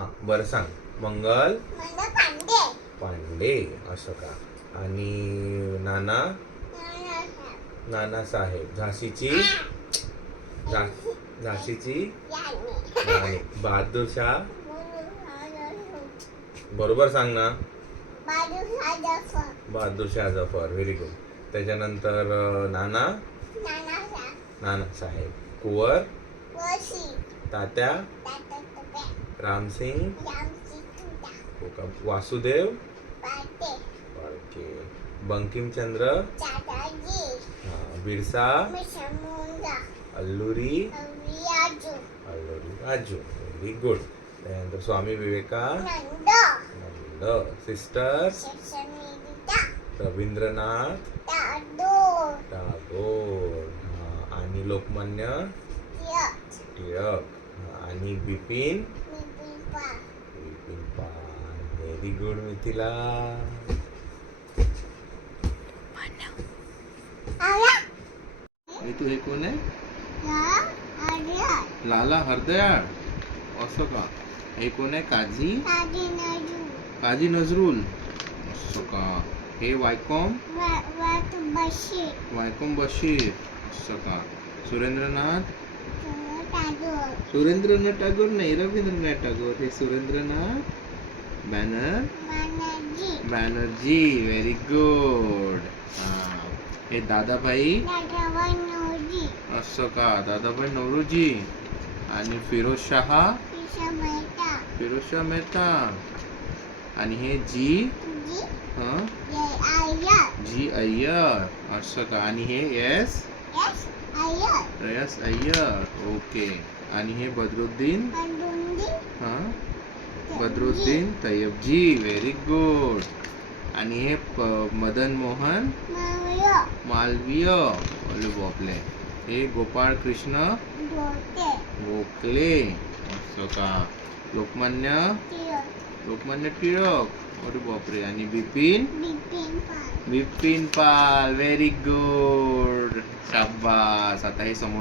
हा बरं सांग. मंगल मला पांडे पांडे असं का. आणि नाना नाना साहेब. झाशीची झाशीची राणी. बहादूर शाह. बरोबर सांग ना. बहादूर शाह जफर. Very good. त्याच्यानंतर नाना नाना साहेब. कुंवर तात्या रामसिंग. वासुदेव पाळके. बंकिमचंद्र. बिरसा. अल्लुरी राजू. Very good. त्यानंतर स्वामी विवेकानंद. सिस्टर रवींद्रनाथ टागोर. आणि लोकमान्य टिळक. आणि बिपिन पाल. Very good Mithila. तू हे कोण आहे. लाला हरदयाळ असं का. हे कोण आहे. काजी नजरुल असं का. हे वायकॉम बशीर असं का. सुरेंद्रनाथ टागोर नाही, रवींद्रनाथ टागोर. हे सुरेंद्रनाथ बॅनर्जी. Very good. हे दादाभाई असं का. दादाभाई नौरोजी. आणि फिरोज शाह मेहता. आणि हे जी अय्यर असं का. आणि हे यस अय्यर. ओके. आणि हे बदरुद्दीन तय्यबजी. Very good. आणि हे मदन मोहन मालवीय. बापले. हे गोपाळ कृष्ण गोखले असं का. लोकमान्य टिळक. अरे बापरे. आणि बिपिन पाल. Very good. शाबास. आता हे समोर